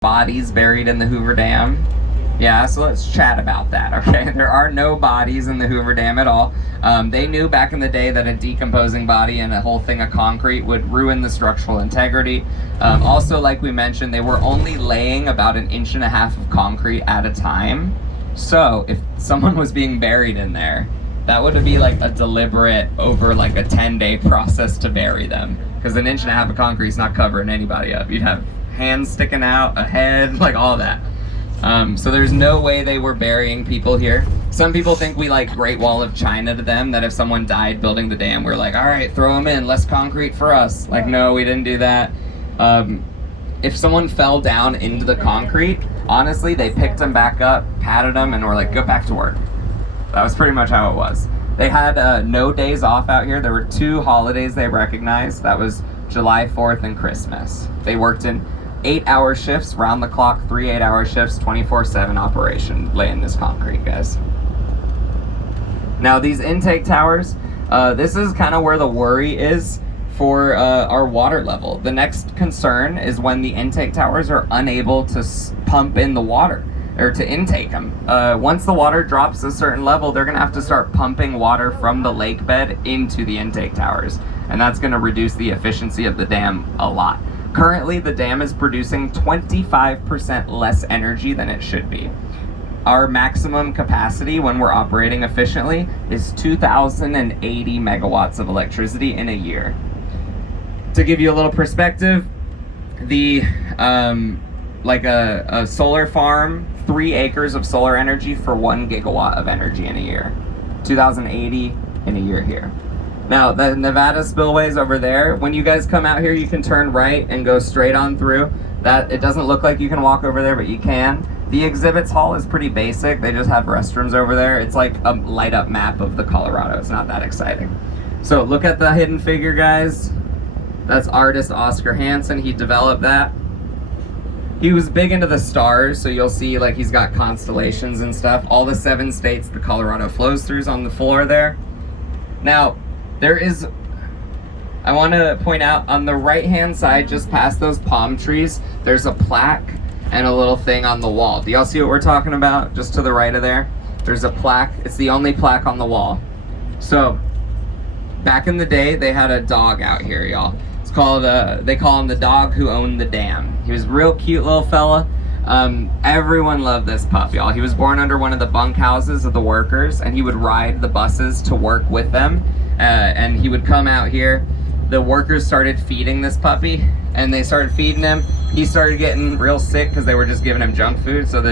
bodies buried in the Hoover Dam? Yeah, so let's chat about that, okay? There are no bodies in the Hoover Dam at all. They knew back in the day that a decomposing body and a whole thing of concrete would ruin the structural integrity. Also, like we mentioned, they were only laying about 1.5 inches of concrete at a time. So if someone was being buried in there, that would be like a deliberate, over like a 10-day process to bury them. Because 1.5 inches of concrete is not covering anybody up. You'd have hands sticking out, a head, like all that. So there's no way they were burying people here. Some people think we like Great Wall of China to them, that if someone died building the dam, we're like, all right, throw them in, less concrete for us. Like, no, we didn't do that. If someone fell down into the concrete, honestly, they picked them back up, patted them, and were like, go back to work. That was pretty much how it was. They had no days off out here. There were 2 holidays they recognized. That was July 4th and Christmas. They worked in 8-hour shifts, round the clock, 3 8-hour shifts, 24/7 operation, laying this concrete, guys. Now these intake towers, this is kind of where the worry is for our water level. The next concern is when the intake towers are unable to pump in the water, or to intake them. Once the water drops a certain level, they're gonna have to start pumping water from the lake bed into the intake towers, and that's gonna reduce the efficiency of the dam a lot. Currently, the dam is producing 25% less energy than it should be. Our maximum capacity when we're operating efficiently is 2,080 megawatts of electricity in a year. To give you a little perspective, the like a solar farm, 3 acres of solar energy for 1 gigawatt of energy in a year. 2,080 in a year here. Now, the Nevada spillways over there, when you guys come out here, you can turn right and go straight on through. That, it doesn't look like you can walk over there, but you can. The exhibits hall is pretty basic. They just have restrooms over there. It's like a light up map of the Colorado. It's not that exciting. So look at the hidden figure, guys. That's artist Oscar Hansen. He developed that. He was big into the stars, so you'll see like he's got constellations and stuff. All the 7 states the Colorado flows through is on the floor there. Now, I want to point out on the right-hand side, just past those palm trees, there's a plaque and a little thing on the wall. Do y'all see what we're talking about? Just to the right of there, there's a plaque. It's the only plaque on the wall. So, back in the day, they had a dog out here, y'all. It's called, they call him the dog who owned the dam. He was a real cute little fella. Everyone loved this pup, y'all. He was born under one of the bunkhouses of the workers, and he would ride the buses to work with them. And he would come out here. The workers started feeding this puppy, and they started feeding him. He started getting real sick because they were just giving him junk food. So the